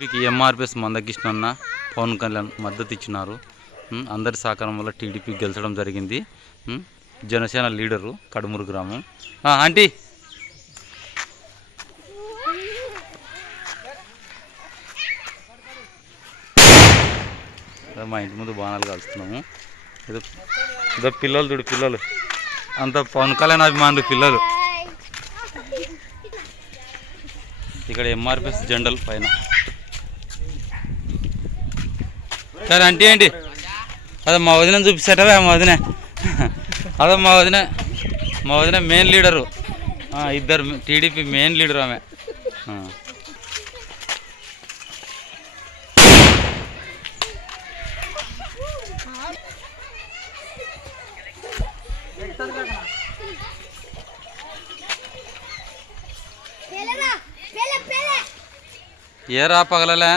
మీకు ఎంఆర్పిఎస్ మందకృష్ణ అన్న పవన్ కళ్యాణ్ మద్దతు ఇచ్చినారు అందరి సహకారం వల్ల టీడీపీ గెలిచడం జరిగింది. జనసేన లీడరు కడుమూరు గ్రామం. ఆంటీ. మా ఇంటి ముందు బాణాలు కాలుస్తున్నాము ఏదో ఇదో పిల్లలు చూడు పిల్లలు. అంత పవన్ కళ్యాణ్ అభిమానులు పిల్లలు. ఇక్కడ ఎంఆర్పిఎస్ జెండల్ పైన. సరే అంటే ఏంటి అదే మా వదిన చూపిస్తాటవే మా వదిన అదే మా వదిన మా వదిన మెయిన్ లీడరు ఆ, ఇద్దరు టీడీపీ మెయిన్ లీడర్ ఆమె ఆ. పేలరా పేల పేల ఏరా పగలలే